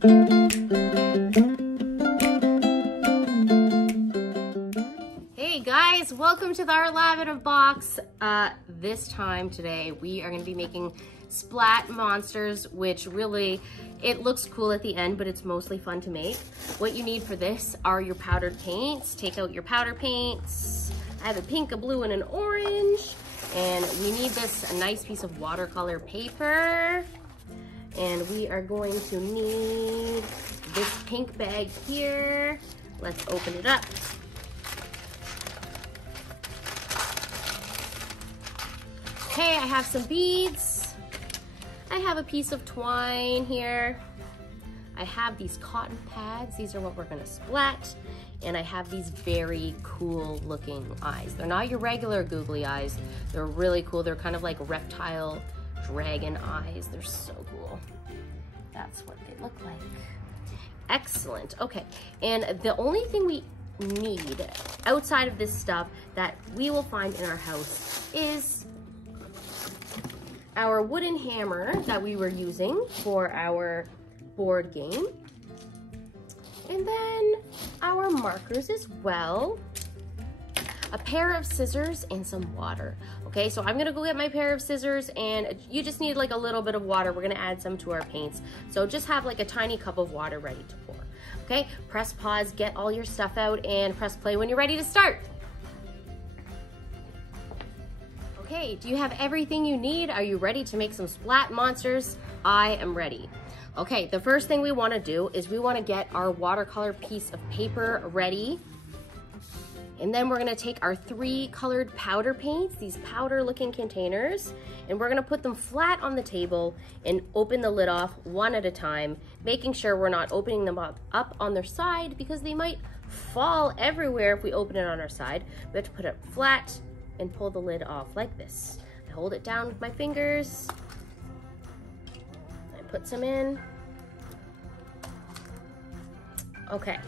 Hey guys, welcome to our Lab in a Box. This time today we are going to be making splat monsters, which really, it looks cool at the end, but it's mostly fun to make. What you need for this are your powdered paints. Take out your powder paints. I have a pink, a blue, and an orange. And we need this nice piece of watercolor paper. And we are going to need this pink bag here. Let's open it up. Okay, I have some beads. I have a piece of twine here. I have these cotton pads. These are what we're gonna splat. And I have these very cool looking eyes. They're not your regular googly eyes. They're really cool. They're kind of like reptile dragon eyes. They're so cool. That's what they look like. Excellent. Okay, and the only thing we need outside of this stuff that we will find in our house is our wooden hammer that we were using for our board game. And then our markers as well, a pair of scissors and some water. Okay, so I'm gonna go get my pair of scissors, and you just need like a little bit of water. We're gonna add some to our paints. So just have like a tiny cup of water ready to pour. Okay, press pause, get all your stuff out, and press play when you're ready to start. Okay, do you have everything you need? Are you ready to make some splat monsters? I am ready. Okay, the first thing we want to do is we want to get our watercolor piece of paper ready. And then we're going to take our 3 colored powder paints, these powder looking containers, and we're going to put them flat on the table and open the lid off one at a time, making sure we're not opening them up on their side because they might fall everywhere if we open it on our side. We have to put it flat and pull the lid off like this. I hold it down with my fingers. Put some in. Okay,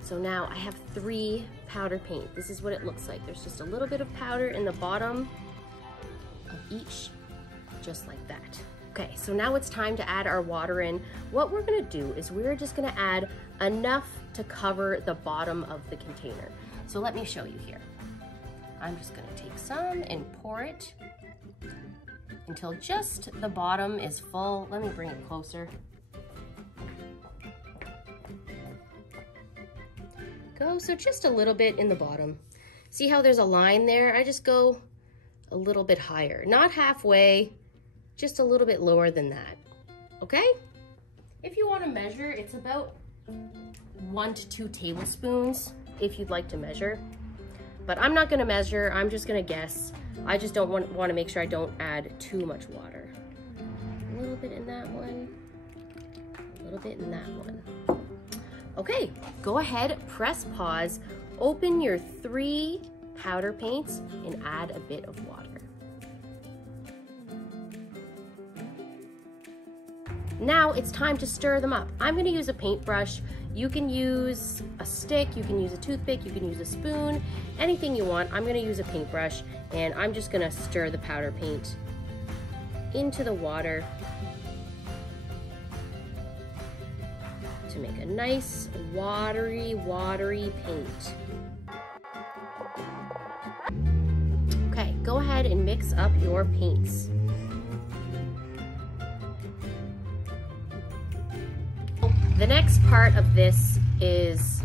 so now I have 3 powder paint. This is what it looks like. There's just a little bit of powder in the bottom of each, just like that. Okay, so now it's time to add our water in. What we're gonna do is we're just gonna add enough to cover the bottom of the container. So let me show you here. I'm just gonna take some and pour it until just the bottom is full. Let me bring it closer. Go, so just a little bit in the bottom. See how there's a line there? I just go a little bit higher. Not halfway, just a little bit lower than that, okay? If you wanna measure, it's about 1 to 2 tablespoons if you'd like to measure. But I'm not gonna measure, I'm just gonna guess. I just don't want to make sure I don't add too much water. A little bit in that one, a little bit in that one. Okay, go ahead, press pause, open your 3 powder paints and add a bit of water. Now it's time to stir them up. I'm gonna use a paintbrush. You can use a stick, you can use a toothpick, you can use a spoon, anything you want. I'm gonna use a paintbrush, and I'm just gonna stir the powder paint into the water to make a nice watery paint. Okay, go ahead and mix up your paints. The next part of this is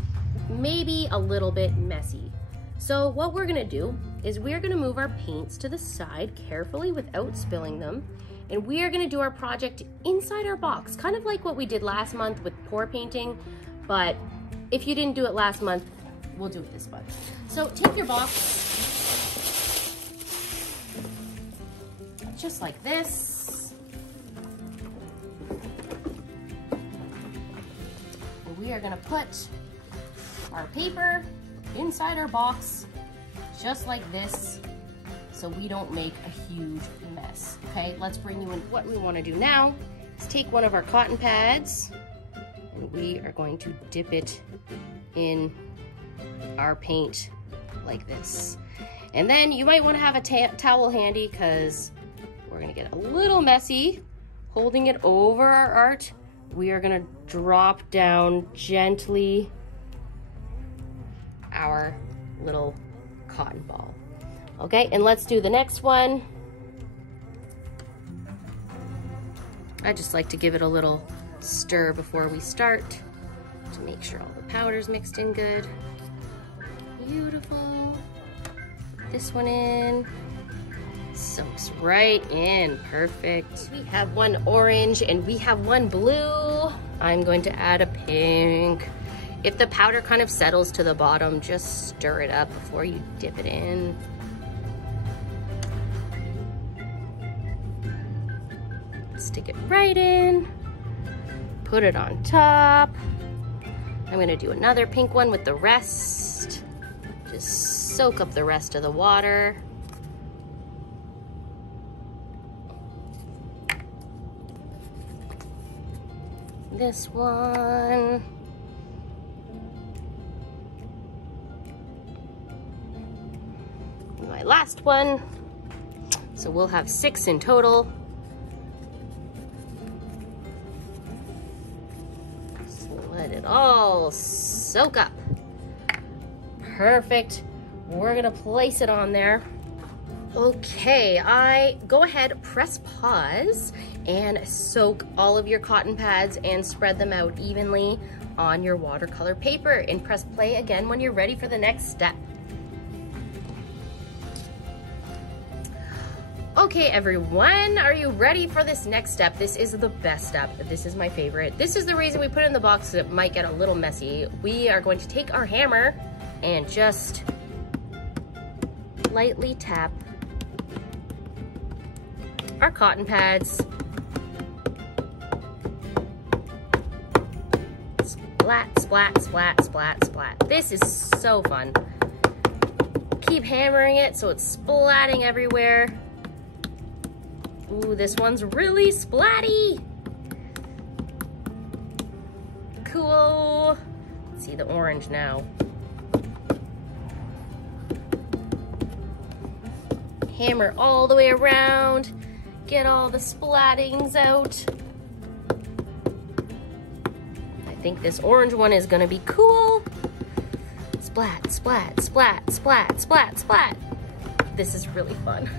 maybe a little bit messy. So what we're gonna do is we're gonna move our paints to the side carefully without spilling them. And we are gonna do our project inside our box, kind of like what we did last month with pour painting. But if you didn't do it last month, we'll do it this month. So take your box, just like this. We are gonna put our paper inside our box, just like this, so we don't make a huge mess, okay? Let's bring you in. What we wanna do now is take one of our cotton pads, and we are going to dip it in our paint like this. And then you might wanna have a towel handy, because we're gonna get a little messy holding it over our art. we are gonna drop down gently our little cotton ball. Okay, and let's do the next one. I just like to give it a little stir before we start to make sure all the powder's mixed in good. Beautiful. Put this one in. Soaks right in, perfect. We have one orange and we have one blue. I'm going to add a pink. If the powder kind of settles to the bottom, just stir it up before you dip it in. Stick it right in, put it on top. I'm gonna do another pink one with the rest. Just soak up the rest of the water. This one. My last one. So we'll have 6 in total. Just let it all soak up. Perfect. We're gonna place it on there. Okay, go ahead, press pause and soak all of your cotton pads and spread them out evenly on your watercolor paper, and press play again when you're ready for the next step. Okay, everyone, are you ready for this next step? This is the best step. This is my favorite. This is the reason we put it in the box, because it might get a little messy. We are going to take our hammer and just lightly tap our cotton pads. Splat, splat, splat, splat, splat. This is so fun. Keep hammering it so it's splatting everywhere. Ooh, this one's really splatty. Cool. Let's see the orange now. Hammer all the way around. Get all the splattings out. I think this orange one is gonna be cool. Splat, splat, splat, splat, splat, splat. This is really fun.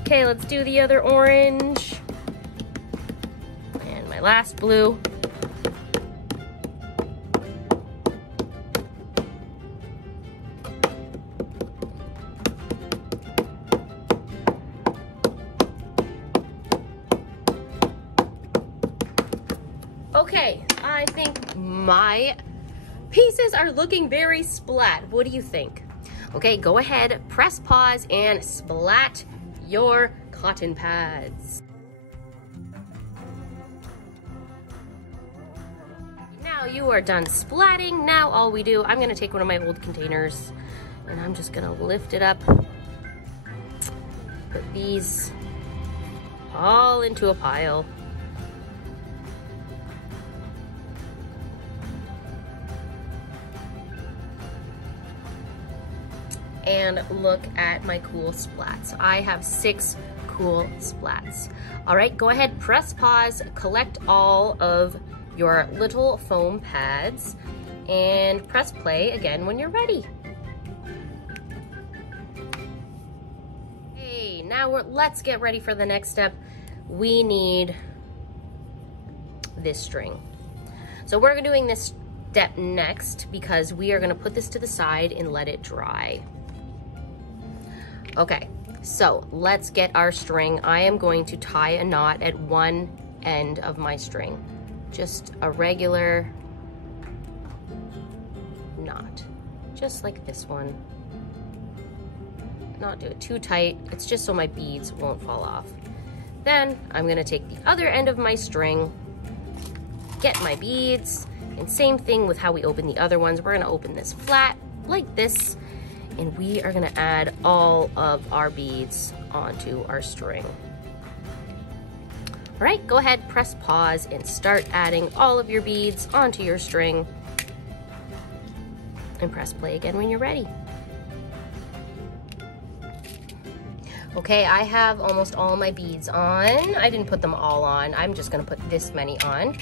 Okay, let's do the other orange. And my last blue. Okay, I think my pieces are looking very splat. What do you think? Okay, go ahead, press pause and splat your cotton pads. Now you are done splatting. Now all we do, I'm gonna take one of my old containers and I'm just gonna lift it up. Put these all into a pile. And look at my cool splats. I have 6 cool splats. All right, go ahead, press pause, collect all of your little foam pads, and press play again when you're ready. Okay, now let's get ready for the next step. We need this string. So we're doing this step next because we are gonna put this to the side and let it dry. Okay, so let's get our string. I am going to tie a knot at one end of my string. Just a regular knot, just like this one. Not do it too tight. It's just so my beads won't fall off. Then I'm gonna take the other end of my string, get my beads, and same thing with how we open the other ones. We're gonna open this flat like this, and we are gonna add all of our beads onto our string. All right, go ahead, press pause and start adding all of your beads onto your string. And press play again when you're ready. Okay, I have almost all my beads on. I didn't put them all on. I'm just gonna put this many on.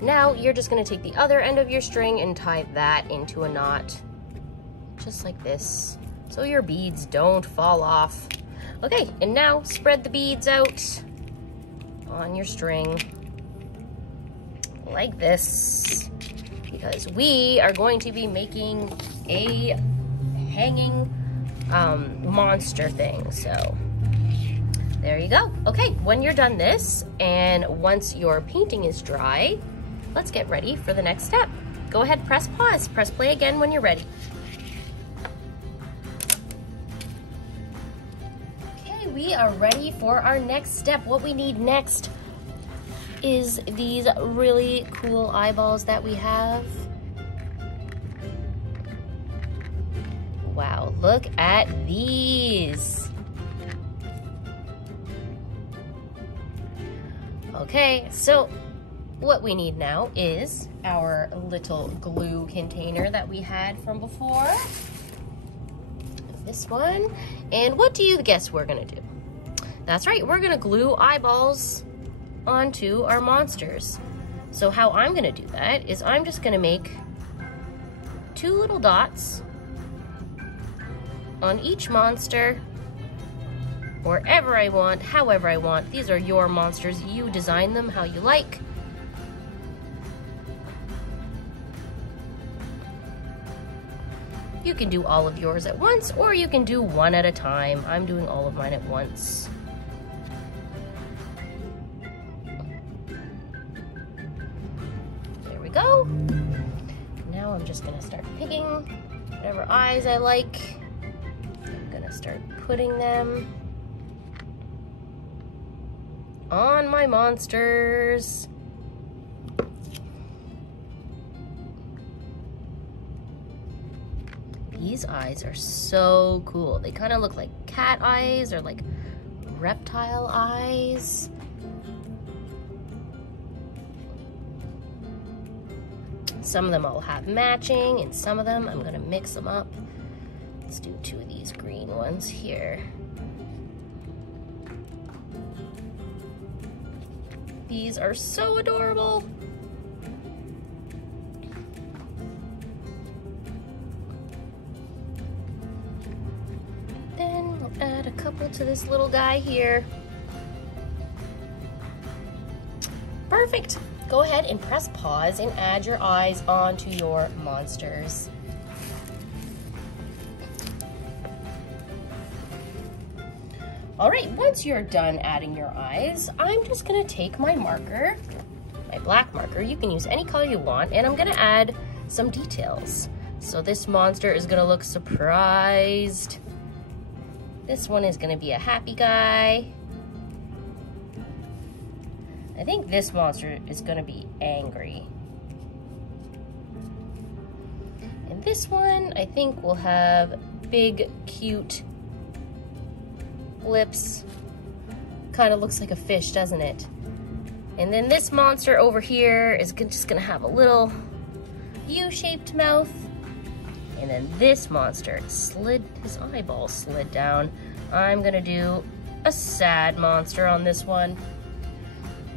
Now you're just gonna take the other end of your string and tie that into a knot, just like this, so your beads don't fall off. Okay, and now spread the beads out on your string like this, because we are going to be making a hanging monster thing. So there you go. Okay, when you're done this, and once your painting is dry, let's get ready for the next step. Go ahead, press pause, press play again when you're ready. Okay, we are ready for our next step. What we need next is these really cool eyeballs that we have. Wow, look at these. Okay, so what we need now is our little glue container that we had from before. This one. And what do you guess we're gonna do? That's right, we're gonna glue eyeballs onto our monsters. So how I'm gonna do that is I'm just gonna make 2 little dots on each monster, wherever I want, however I want. These are your monsters. You design them how you like. You can do all of yours at once, or you can do one at a time. I'm doing all of mine at once. There we go. Now I'm just gonna start picking whatever eyes I like. I'm gonna start putting them on my monsters. These eyes are so cool. They kind of look like cat eyes or like reptile eyes. Some of them all have matching, and some of them I'm gonna mix them up. Let's do 2 of these green ones here. These are so adorable. Then we'll add a couple to this little guy here. Perfect. Go ahead and press pause and add your eyes onto your monsters. All right, once you're done adding your eyes, I'm just gonna take my marker, my black marker, you can use any color you want, and I'm gonna add some details. So this monster is gonna look surprised. This one is gonna be a happy guy. I think this monster is gonna be angry. And this one, I think will have big, cute lips. Kind of looks like a fish, doesn't it? And then this monster over here is just gonna have a little U-shaped mouth. And then this monster his eyeball slid down. I'm gonna do a sad monster on this one.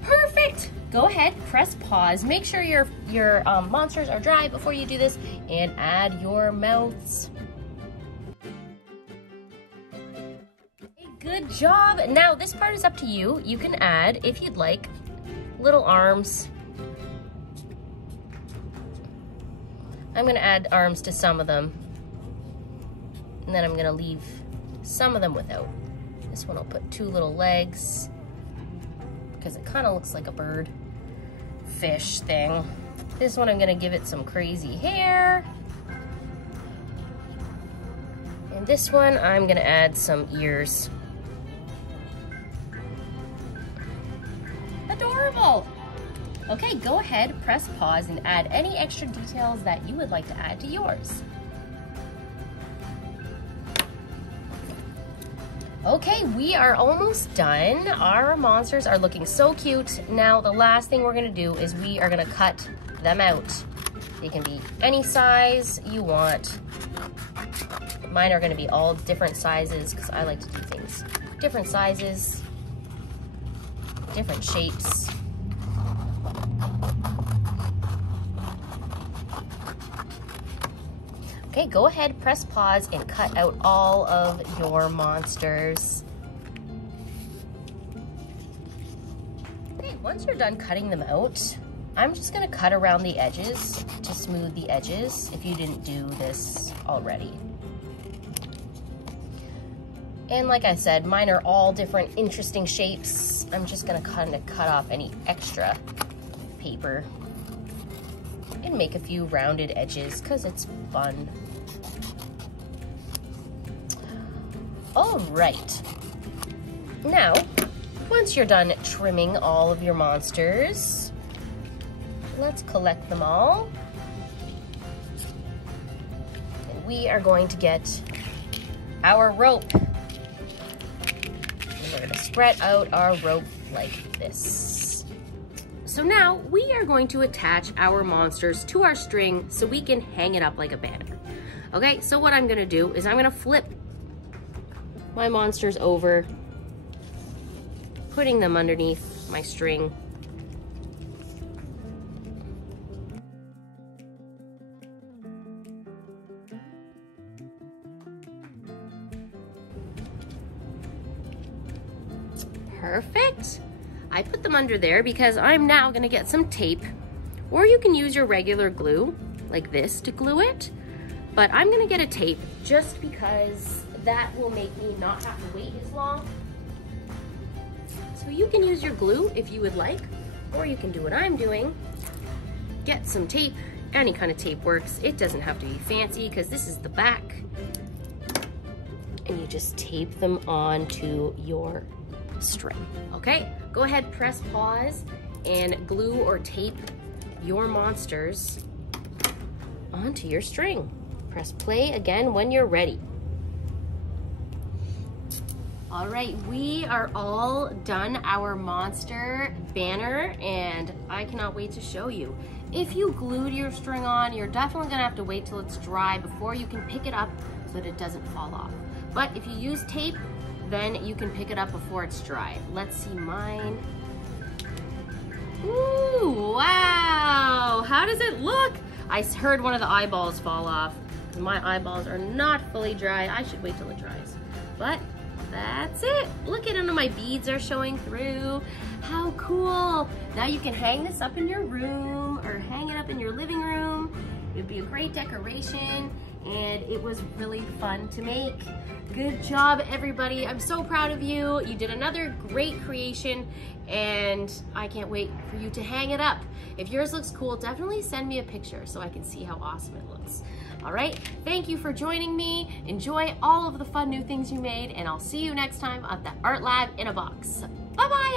Perfect! Go ahead, press pause. Make sure your monsters are dry before you do this, and add your mouths. Good job. Now this part is up to you. You can add, if you'd like, little arms. I'm gonna add arms to some of them. And then I'm gonna leave some of them without. This one will put 2 little legs, because it kind of looks like a bird fish thing. This one I'm gonna give it some crazy hair. And this one I'm gonna add some ears. Adorable! Okay, go ahead, press pause, and add any extra details that you would like to add to yours. Okay, we are almost done. Our monsters are looking so cute. Now, the last thing we're gonna do is we are gonna cut them out. They can be any size you want. Mine are gonna be all different sizes because I like to do things different sizes, different shapes. Okay, go ahead, press pause and cut out all of your monsters. Okay, once you're done cutting them out, I'm just gonna cut around the edges to smooth the edges if you didn't do this already. And like I said, mine are all different interesting shapes. I'm just gonna kind of cut off any extra paper and make a few rounded edges because it's fun. All right. Now, once you're done trimming all of your monsters, let's collect them all. And we are going to get our rope. We're going to spread out our rope like this. So now we are going to attach our monsters to our string so we can hang it up like a banner. Okay, so what I'm going to do is I'm going to flip my monsters over, putting them underneath my string. Perfect. I put them under there because I'm now gonna get some tape, or you can use your regular glue like this to glue it, but I'm gonna get a tape just because that will make me not have to wait as long. So you can use your glue if you would like, or you can do what I'm doing. Get some tape. Any kind of tape works. It doesn't have to be fancy because this is the back. And you just tape them onto your string. Okay, go ahead, press pause and glue or tape your monsters onto your string. Press play again when you're ready. All right, we are all done our monster banner and I cannot wait to show you. If you glued your string on, you're definitely gonna have to wait till it's dry before you can pick it up so that it doesn't fall off. But if you use tape, then you can pick it up before it's dry. Let's see mine. Ooh, wow, how does it look? I heard one of the eyeballs fall off. My eyeballs are not fully dry. I should wait till it dries. But that's it. Look at it, my beads are showing through. How cool. Now you can hang this up in your room or hang it up in your living room. It would be a great decoration and it was really fun to make. Good job, everybody. I'm so proud of you. You did another great creation and I can't wait for you to hang it up. If yours looks cool, definitely send me a picture so I can see how awesome it looks. All right, thank you for joining me. Enjoy all of the fun new things you made and I'll see you next time at the Art Lab in a Box. Bye-bye.